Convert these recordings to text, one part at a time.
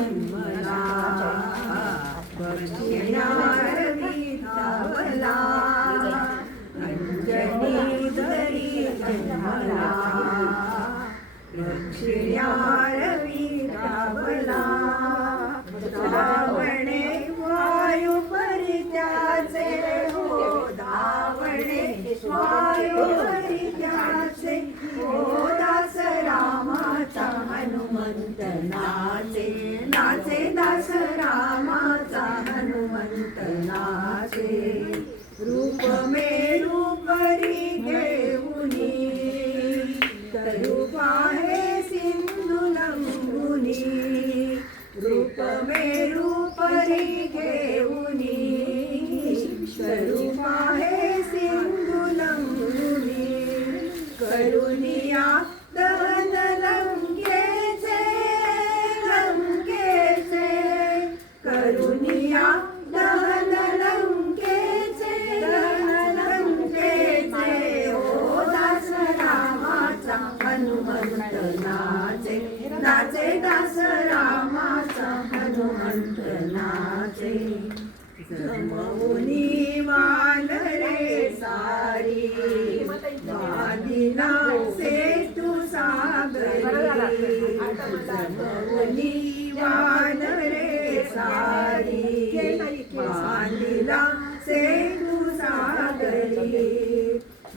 जन्मला बक्षिण्यारवी धावला अंजनी दरी जन्मला बक्षिण्यारवी धावला धावणे वायू परित्याचे हो धावणे वायू परित्याचे हो दास रामाचा हनुमंत नाचे नाचे दास रामाचा हनुमंत नाचे रूप मेरू परी घेऊनी रूप आहे सिंधू लंबुनी रूप मेरू परी घेऊनी रूप आहे सिंधू लंबुनी करुनिया दहन लंकेचे लंकेचे करुनिया दहन लंकेचे दहन लंकेचे ओ दास रामाचा हनुमंत नाचे नाचे दास रामाचा हनुमंत नाचे जमवुनी वानरे सारी वादिला सेतु सागरी जमवुनी वानरे सारी वादिला सेतु सागरी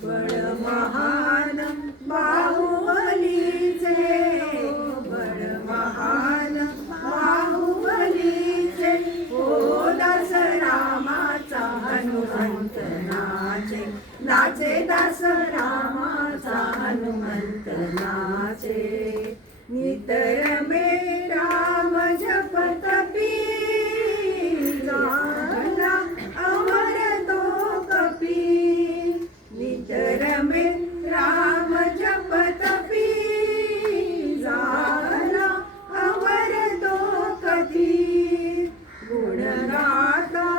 बळ महान बाहुबलीचे बळ महान बाहुबलीचे ओ दास रामाचा हनुमंत नाचे नाचे दास रामाचा हनुमंत नाचे नितर मे राम जपत झाला अमर तो कपी नितर मे राम जपत झाला अमर तो कधी गुण गाता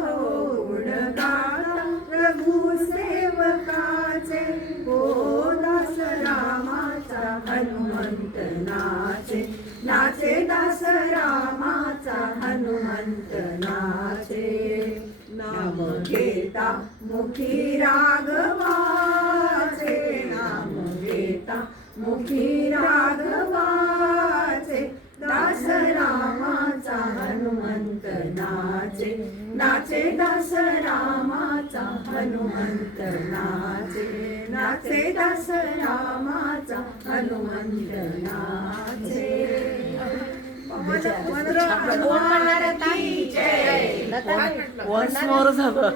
गुण गाता प्रभू सेवकाचे ओ दास रामाचा हनुमंत नाचे नाचे दास रामाचा हनुमंत नाचे नाम घेता मुखी राघवाचे नाम घेता मुखी राघवाचे दास रामाचा हनुमंत नाचे नाचे दास रामाचा हनुमंत नाचे नाचे दास रामाचा हनुमंत नाचे वन्स मोर झालं